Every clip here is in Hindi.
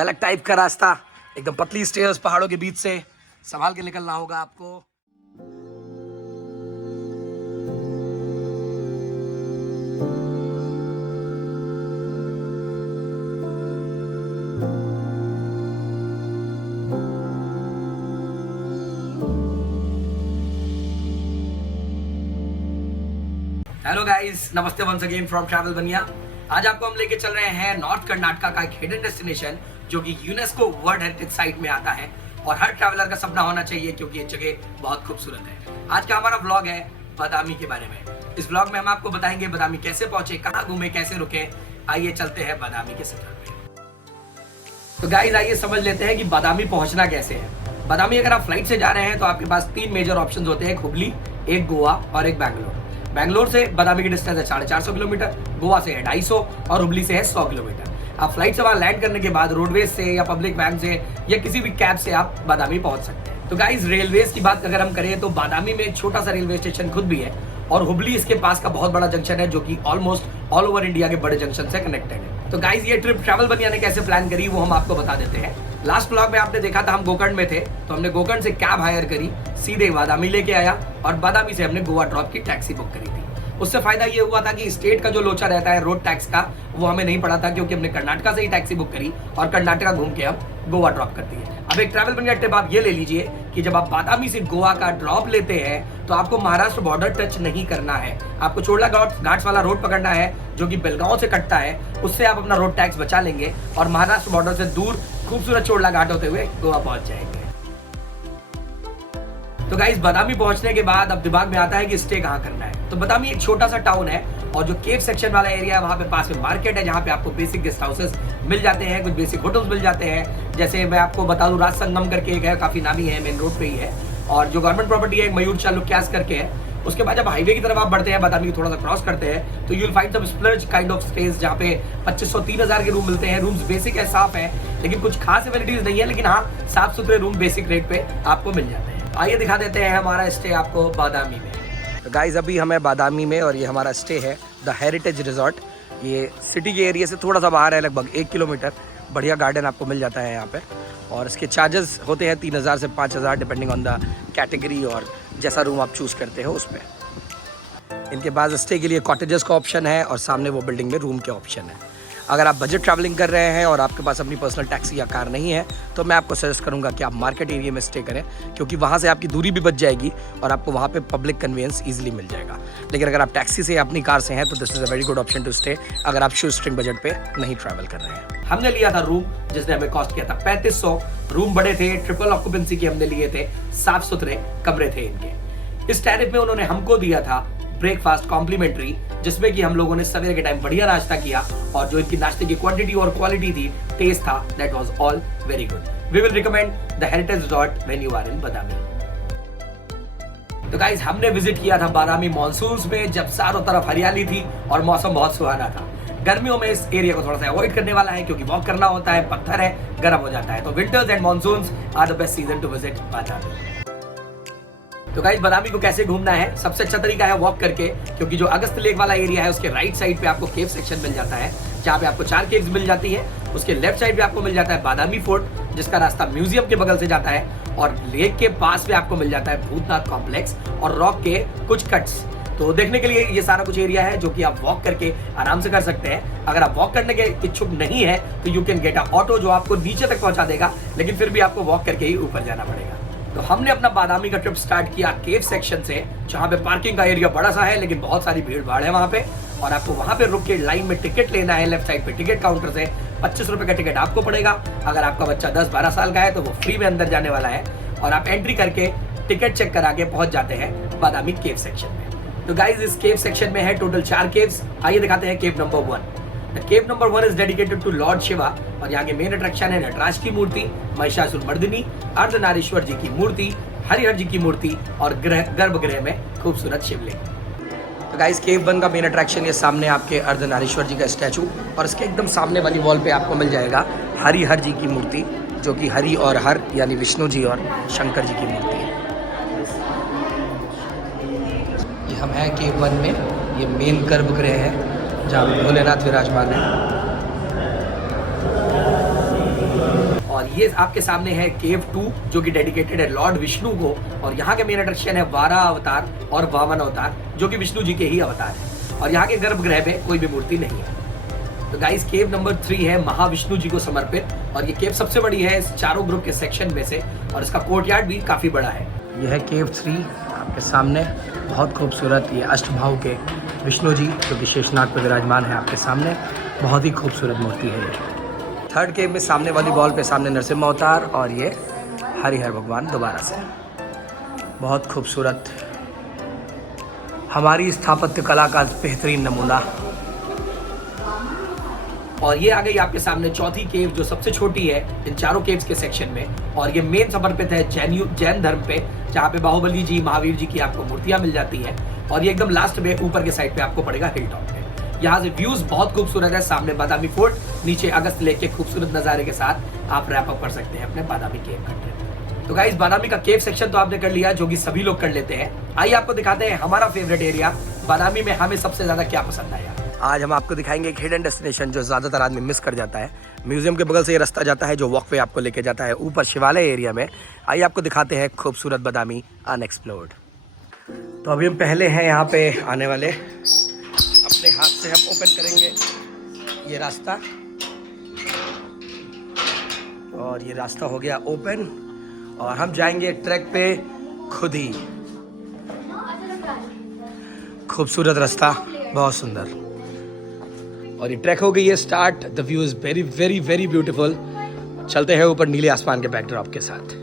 अलग टाइप का रास्ता, एकदम पतली स्टेयर्स पहाड़ों के बीच से, संभाल के निकलना होगा आपको। हेलो गाइस, नमस्ते वंस अगेन फ्रॉम ट्रैवल बनिया। आज आपको हम लेके चल रहे हैं नॉर्थ कर्नाटका का एक हिडन डेस्टिनेशन जो कि यूनेस्को वर्ल्ड हेरिटेज साइट में आता है और हर ट्रैवलर का सपना होना चाहिए क्योंकि ये जगह बहुत खूबसूरत है। आज का हमारा व्लॉग है बादामी के बारे में। इस व्लॉग में हम आपको बताएंगे बादामी कैसे पहुंचे, कहाँ घूमे, कैसे रुके। आइए चलते हैं बादामी के सफर में। तो गाइस आइए समझ लेते हैं कि बादामी पहुंचना कैसे है। बादामी अगर आप फ्लाइट से जा रहे हैं तो आपके पास 3 मेजर ऑप्शन होते हैं, एक हुबली, एक गोवा और एक बैंगलोर। बैंगलोर से बादामी की डिस्टेंस है 450 किलोमीटर, गोवा से है 250 और हुबली से है 100 किलोमीटर। आप फ्लाइट से वहां लैंड करने के बाद रोडवेज से या पब्लिक वैन से या किसी भी कैब से आप बादामी पहुंच सकते हैं। तो गाइस रेलवेज की बात अगर हम करें तो बादामी में एक छोटा सा रेलवे स्टेशन खुद भी है और हुबली इसके पास का बहुत बड़ा जंक्शन है जो कि ऑलमोस्ट ऑल ओवर इंडिया के बड़े जंक्शन से कनेक्टेड है। तो गाइस ये ट्रिप ट्रैवल बनिया ने कैसे प्लान करी वो हम आपको बता देते हैं। लास्ट ब्लॉग में आपने देखा था हम गोकर्ण में थे, तो हमने गोकर्ण से कैब हायर करी, सीधे बादामी लेके आया और बादामी से हमने गोवा ड्रॉप की टैक्सी बुक करी थी। उससे फायदा ये हुआ था कि स्टेट का जो लोचा रहता है रोड टैक्स का वो हमें नहीं पड़ा था क्योंकि हमने कर्नाटका से ही टैक्सी बुक करी और कर्नाटका घूम के हम गोवा ड्रॉप करती है। अब एक ट्रैवल बनिया टिप आप ये ले लीजिए कि जब आप बादामी से गोवा का ड्रॉप लेते हैं तो आपको महाराष्ट्र बॉर्डर टच नहीं करना है। आपको चोड़ला घाट्स वाला रोड पकड़ना है जो कि बेलगांव से कटता है, उससे आप अपना रोड टैक्स बचा लेंगे और महाराष्ट्र बॉर्डर से दूर खूबसूरत चोड़ला घाट होते हुए गोवा पहुंच जाएंगे। तो गाइस बादामी पहुंचने के बाद अब दिमाग में आता है कि स्टे कहाँ करना है। तो बादामी एक छोटा सा टाउन है और जो केव सेक्शन वाला एरिया है वहाँ पे पास में मार्केट है जहाँ पे आपको बेसिक गेस्ट हाउसेस मिल जाते हैं, कुछ बेसिक होटल्स मिल जाते हैं। जैसे मैं आपको बता दूं राज संगम करके एक है, काफी नामी है, मेन रोड पे ही है। और जो गवर्नमेंट प्रॉपर्टी है मयूर चालुक्यास करके है। उसके बाद जब हाईवे की तरफ आप बढ़ते हैं बादामी थोड़ा सा क्रॉस करते हैं तो you will find some splurge kind of stage जहाँ पे 2500-3000 के रूम मिलते हैं। रूम्स बेसिक है, साफ है, लेकिन कुछ खास एमिनिटीज नहीं है, लेकिन हाँ साफ सुथरे रूम बेसिक रेट पे आपको मिल जाते हैं। आइए दिखा देते हैं हमारा स्टे आपको बादामी में। तो गाइज अभी हमें बादामी में और ये हमारा स्टे है द हेरिटेज रिजॉर्ट। ये सिटी के एरिया से थोड़ा सा बाहर है, लगभग 1 किलोमीटर। बढ़िया गार्डन आपको मिल जाता है यहाँ पे और इसके चार्जेस होते हैं 3000 से 5000 डिपेंडिंग ऑन द कैटेगरी और जैसा रूम आप चूज़ करते हो उस पर। इनके पास स्टे के लिए कॉटेजेस का ऑप्शन है और सामने वो बिल्डिंग में रूम के ऑप्शन है। अगर आप बजट ट्रैवलिंग कर रहे हैं और आपके पास अपनी पर्सनल टैक्सी या कार नहीं है तो मैं आपको सजेस्ट करूंगा कि आप मार्केट एरिया में स्टे करें क्योंकि वहाँ से आपकी दूरी भी बच जाएगी और आपको वहाँ पे पब्लिक कन्वीनियंस इजीली मिल जाएगा। लेकिन अगर आप टैक्सी से या अपनी कार से हैं तो this is a very good option to stay अगर आप शू स्ट्रिंग बजट पे नहीं ट्रैवल कर रहे हैं। हमने लिया था रूम जिसने हमें कॉस्ट किया था 3500। रूम बड़े थे, ट्रिपल ऑक्यूपेंसी के हमने लिए थे, साफ सुथरे कमरे थे इनके। इस टैरिफ में उन्होंने हमको दिया था ब्रेकफास्ट कॉम्प्लीमेंट्री, जिसमें कि हम लोगों ने सवेरे के टाइम बढ़िया नाश्ता किया और जो इनकी नाश्ते की क्वांटिटी और क्वालिटी थी, टेस्ट था, that was all very good. We will recommend the heritage resort when you are in Badami. तो गाइस हमने विजिट किया था बादामी मॉनसून्स में जब चारों तरफ हरियाली थी और मौसम बहुत सुहाना था। गर्मियों में इस एरिया को थोड़ा सा अवॉइड करने वाला है क्योंकि वॉक करना होता है, पत्थर है, गर्म हो जाता है। तो winters and monsoons are the best season to visit Badami. तो गाइस बादामी को कैसे घूमना है, सबसे अच्छा तरीका है वॉक करके, क्योंकि जो अगस्त लेक वाला एरिया है उसके राइट साइड पे आपको केव सेक्शन मिल जाता है जहाँ पे आपको 4 केव्स मिल जाती है। उसके लेफ्ट साइड पे आपको मिल जाता है बादामी फोर्ट जिसका रास्ता म्यूजियम के बगल से जाता है और लेक के पास में आपको मिल जाता है भूतनाथ कॉम्प्लेक्स और रॉक के कुछ कट्स। तो देखने के लिए ये सारा कुछ एरिया है जो कि आप वॉक करके आराम से कर सकते हैं। अगर आप वॉक करने के इच्छुक नहीं है तो you can get a auto जो आपको नीचे तक पहुंचा देगा, लेकिन फिर भी आपको वॉक करके ही ऊपर जाना पड़ेगा। तो हमने अपना बादामी का ट्रिप स्टार्ट किया केव सेक्शन से जहाँ पे पार्किंग का एरिया बड़ा सा है लेकिन बहुत सारी भीड़ भाड़ है वहाँ पे और आपको वहाँ पे रुक के लाइन में टिकट लेना है। लेफ्ट साइड पे टिकट काउंटर से 25 रुपए का टिकट आपको पड़ेगा। अगर आपका बच्चा 10-12 साल का है तो वो फ्री में अंदर जाने वाला है और आप एंट्री करके टिकट चेक करा के पहुंच जाते हैं बादामी केव सेक्शन में। तो गाइज इस केव सेक्शन में है टोटल 4 केव्स। आइए दिखाते हैं cave number 1। Cave number 1 is dedicated to lord Shiva और यहाँ के मेन अट्रैक्शन है नटराज की मूर्ति, महिषासुरमर्दिनी, अर्धनारीश्वर जी की मूर्ति, हरिहर जी की मूर्ति और गर्भगृह में खूबसूरत शिवलिंग। तो गाइस केव 1 का मेन अट्रैक्शन ये सामने आपके अर्धनारीश्वर जी का स्टैचू और इसके एकदम सामने वाली वॉल पे आपको मिल जाएगा हरिहर जी की मूर्ति जो कि हरि और हर यानी विष्णु जी और शंकर जी की मूर्ति है। ये हम हैं केव 1 में, ये मेन गर्भगृह है जहाँ भोलेनाथ विराजमान है। और ये आपके सामने है केव 2 जो कि डेडिकेटेड है लॉर्ड विष्णु को, और यहाँ के मेन अट्रैक्शन है वारा अवतार और वामन अवतार जो कि विष्णु जी के ही अवतार है, और यहाँ के गर्भगृह में कोई भी मूर्ति नहीं है। तो गाइस केव नंबर 3 है महाविष्णु जी को समर्पित, और ये केव सबसे बड़ी है इस चारों ग्रुप के सेक्शन में से, और इसका कोर्टयार्ड भी काफी बड़ा है। यह है केव 3 आपके सामने, बहुत खूबसूरत ये अष्टभाव के विष्णु जी जो कि शेषनाग पर विराजमान है आपके सामने, बहुत ही खूबसूरत मूर्ति है ये। थर्ड केव में सामने वाली वॉल पे सामने नरसिम्हा अवतार और ये हरिहर भगवान दोबारा से, बहुत खूबसूरत हमारी स्थापत्य कला का बेहतरीन नमूना। और ये आ गई आपके सामने चौथी केव जो सबसे छोटी है इन चारों केव्स के सेक्शन में, और ये मेन समर्पित है जैन धर्म पे, जहाँ पे बाहुबली जी महावीर जी की आपको मूर्तियां मिल जाती हैं, और ये एकदम लास्ट में ऊपर के साइड पे आपको पड़ेगा हिल टॉप पे। यहाँ से व्यूज बहुत खूबसूरत है, सामने बादामी फोर्ट, नीचे अगस्त लेक के खूबसूरत नजारे के साथ आप रैप अप कर सकते हैं अपने बादामी केव का ट्रिप। तो गाइस बादामी का केव सेक्शन तो आपने कर लिया जो कि सभी लोग कर लेते हैं। आइए आपको दिखाते हैं हमारा फेवरेट एरिया बादामी में हमें सबसे ज्यादा क्या पसंद आया। आज हम आपको दिखाएंगे एक हिडन डेस्टिनेशन जो ज्यादातर आदमी मिस कर जाता है। म्यूजियम के बगल से ये रास्ता जाता है जो वॉकवे आपको लेके जाता है ऊपर शिवालय एरिया में। आइए आपको दिखाते हैं खूबसूरत बादामी अनएक्सप्लोर्ड। तो अभी हम पहले हैं यहाँ पे आने वाले, अपने हाथ से हम ओपन करेंगे ये रास्ता, और ये रास्ता हो गया ओपन, और हम जाएंगे ट्रैक पे खुद ही। खूबसूरत रास्ता, बहुत सुंदर, और ये ट्रैक हो गई है start. The view is very very very beautiful. चलते हैं ऊपर नीले आसमान के बैकड्रॉप के साथ।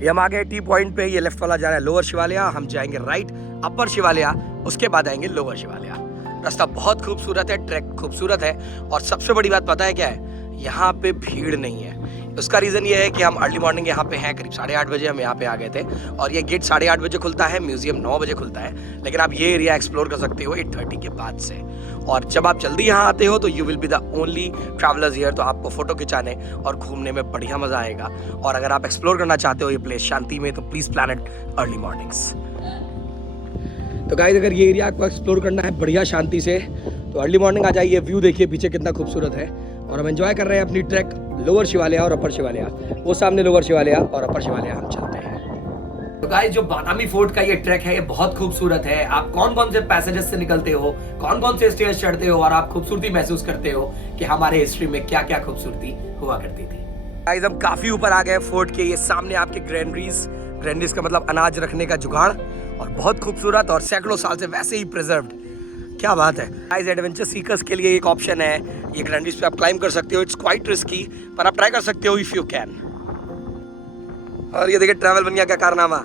ये हम आ गए टी पॉइंट पे, ये लेफ्ट वाला जा रहा है लोअर शिवालया, हम जाएंगे राइट अपर शिवालया, उसके बाद आएंगे लोअर शिवालया। रास्ता बहुत खूबसूरत है, ट्रैक खूबसूरत है, और सबसे बड़ी बात पता है क्या है, यहाँ पे भीड़ नहीं है। उसका रीज़न ये है कि हम अर्ली मॉर्निंग यहाँ पे हैं, करीब 8:30 बजे हम यहाँ पे आ गए थे, और ये गेट 8:30 बजे खुलता है, म्यूजियम 9 बजे खुलता है, लेकिन आप ये एरिया एक्सप्लोर कर सकते हो 8:30 के बाद से। और जब आप जल्दी यहाँ आते हो तो you will be the only travellers here, तो आपको फोटो खिंचाने और घूमने में बढ़िया मजा आएगा। और अगर आप एक्सप्लोर करना चाहते हो ये प्लेस शांति में, तो please plan it early mornings. तो गाइस अगर ये एरिया आपको एक्सप्लोर करना है बढ़िया शांति से, तो अर्ली मॉर्निंग आ जाइए। व्यू देखिए पीछे कितना खूबसूरत है, और हम एंजॉय कर रहे हैं अपनी ट्रैक लोअर शिवालया और अपर शिवालया। वो सामने लोअर शिवालया और अपर शिवालया हम चलते हैं। तो गाइस जो बादामी फोर्ट का ये ट्रैक है ये बहुत खूबसूरत है। आप कौन कौन से पैसेजेस से निकलते हो, कौन कौन से स्टेयर्स चढ़ते हो, और आप खूबसूरती महसूस करते हो कि हमारे हिस्ट्री में क्या क्या खूबसूरती हुआ करती थी। गाइस हम काफी ऊपर आ गए फोर्ट के। ये सामने आपके ग्रैंडरीज का मतलब अनाज रखने का जुगाड़, और बहुत खूबसूरत और सैकड़ों साल से वैसे ही प्रिजर्व्ड। क्या बात है गाइस, एडवेंचर सीकर्स के लिए एक ऑप्शन है, ये ग्रैंडरीज पे आप क्लाइंब कर सकते हो। इट्स क्वाइट रिस्की, पर आप ट्राई कर सकते हो इफ यू कैन। और ये देखिए ट्रैवल बनिया का कारनामा,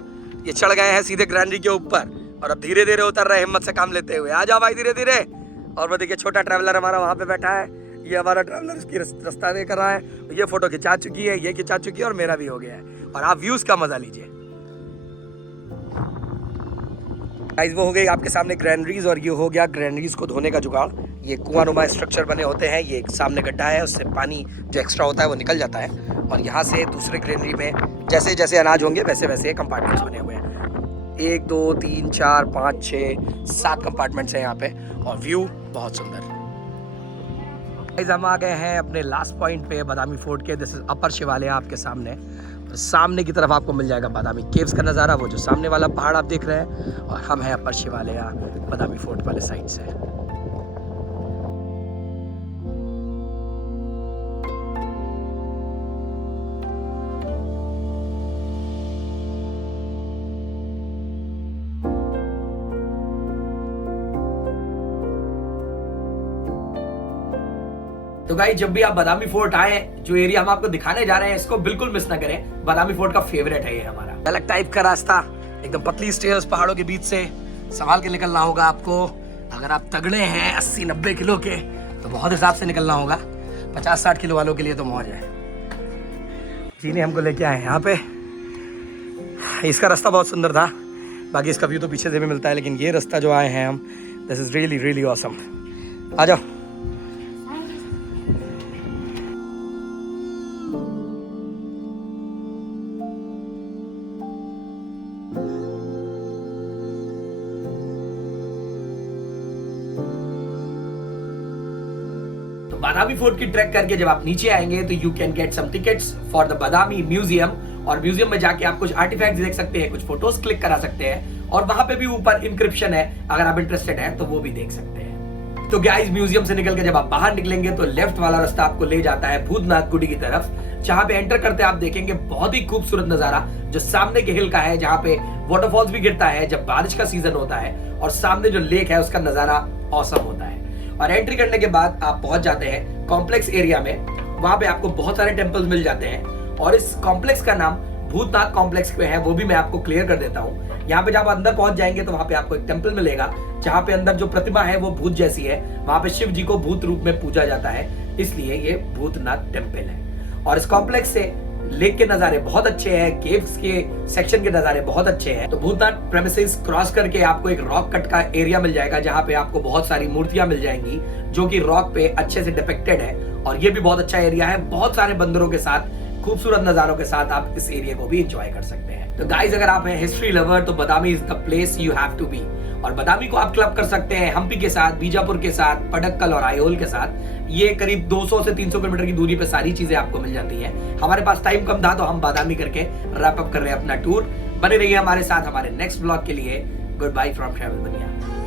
ये चढ़ गए हैं सीधे ग्रैंडरी के ऊपर, और अब धीरे धीरे उतर रहे हिम्मत से काम लेते हुए। आ जाओ भाई धीरे धीरे। और वो देखिए छोटा ट्रैवलर हमारा वहाँ पे बैठा है, ये हमारा ट्रैवलर इसकी रास्ता देकर रहा है। ये फोटो खिंचा चुकी है, ये खिंचा चुकी है, और मेरा भी हो गया है। और आप व्यूज का मजा लीजिए। गाइस वो हो गई आपके सामने ग्रैंडरीज, और ये हो गया ग्रैंडरीज को धोने का जुगाड़। ये कुआंनुमा स्ट्रक्चर बने होते हैं, ये एक सामने गड्ढा है, उससे पानी जो एक्स्ट्रा होता है वो निकल जाता है, और यहाँ से दूसरे ग्रैंडरी में जैसे जैसे अनाज होंगे वैसे वैसे कंपार्टमेंट्स बने हुए हैं। 1 2 3 4 5 6 7 कंपार्टमेंट्स हैं यहाँ पे, और व्यू बहुत सुंदर। गाइस हम आ गए हैं अपने लास्ट पॉइंट पे बादामी फोर्ट के। दिस इज अपर शिवालया आपके सामने। सामने की तरफ आपको मिल जाएगा बादामी केव्स का नज़ारा, वो जो सामने वाला पहाड़ आप देख रहे हैं, और हम हैं अपर शिवालया बादामी फोर्ट वाले साइड से। तो गाइस जब भी आप बादामी फोर्ट आए, जो एरिया हम आपको दिखाने जा रहे हैं इसको बिल्कुल मिस ना करें। बादामी फोर्ट का फेवरेट है ये हमारा। अलग टाइप का रास्ता, एकदम पतली स्टेयर्स पहाड़ों के बीच से संभाल के निकलना होगा आपको। अगर आप तगड़े हैं 80-90 किलो के तो बहुत हिसाब से निकलना होगा। 50-60 किलो वालों के लिए तो मौज है। जी ने हमको लेके आए यहाँ पे। इसका रास्ता बहुत सुंदर था, बाकी इसका व्यू तो पीछे से भी मिलता है, लेकिन ये रास्ता जो आए हैं हम, this is really really awesome. आ जाओ। बादामी फोर्ट की ट्रैक करके जब आप नीचे आएंगे तो you can get some tickets for the Badami museum, और म्यूजियम में जाके आप कुछ आर्टिफैक्ट्स देख सकते हैं, कुछ फोटोज क्लिक करा सकते हैं, और वहां पे भी ऊपर इंक्रिप्शन है, अगर आप इंटरेस्टेड हैं तो वो भी देख सकते हैं। तो गाइस म्यूजियम से निकल के जब आप बाहर निकलेंगे तो लेफ्ट वाला रास्ता आपको ले जाता है भूतनाथ गुडी की तरफ, जहां पे एंटर करते आप देखेंगे बहुत ही खूबसूरत नजारा जो सामने के हिल का है, जहां पे वाटरफॉल्स भी गिरता है जब बारिश का सीजन होता है, और सामने जो लेक है उसका नजारा औसम होता है। और एंट्री करने के बाद आप पहुंच जाते हैं कॉम्प्लेक्स एरिया में, वहां पे आपको बहुत सारे टेम्पल्स मिल जाते हैं, और इस कॉम्प्लेक्स का नाम भूतनाथ कॉम्प्लेक्स पे है, वो भी मैं आपको क्लियर कर देता हूँ। यहाँ पे जब आप अंदर पहुंच जाएंगे तो वहां पे आपको एक टेम्पल मिलेगा, जहाँ पे अंदर जो प्रतिमा है वो भूत जैसी है, वहां पे शिव जी को भूत रूप में पूजा जाता है, इसलिए ये भूतनाथ टेम्पल है। और इस कॉम्प्लेक्स से लेक के नजारे बहुत अच्छे हैं, केव्स के सेक्शन के नजारे बहुत अच्छे हैं। तो भूतनाथ प्रेमिसेस क्रॉस करके आपको एक रॉक कट का एरिया मिल जाएगा, जहाँ पे आपको बहुत सारी मूर्तियां मिल जाएंगी जो कि रॉक पे अच्छे से डिपिक्टेड है, और ये भी बहुत अच्छा एरिया है, बहुत सारे बंदरों के साथ, खूबसूरत नजारों के साथ आप इस एरिया को भी एंजॉय कर सकते हैं। तो गाइस अगर आप हैं हिस्ट्री लवर तो Badami is the place you have to be, और बादामी को आप क्लब कर सकते हैं हम्पी के साथ, बीजापुर के साथ, पडक्कल और आयोल के साथ। ये करीब 200 से 300 किलोमीटर की दूरी पे सारी चीजें आपको मिल जाती हैं। हमारे पास टाइम कम था तो हम बादामी करके रैप अप कर रहे हैं अपना टूर। बने रहिए हमारे साथ हमारे नेक्स्ट ब्लॉग के लिए। गुड बाय फ्रॉम ट्रैवल बनिया।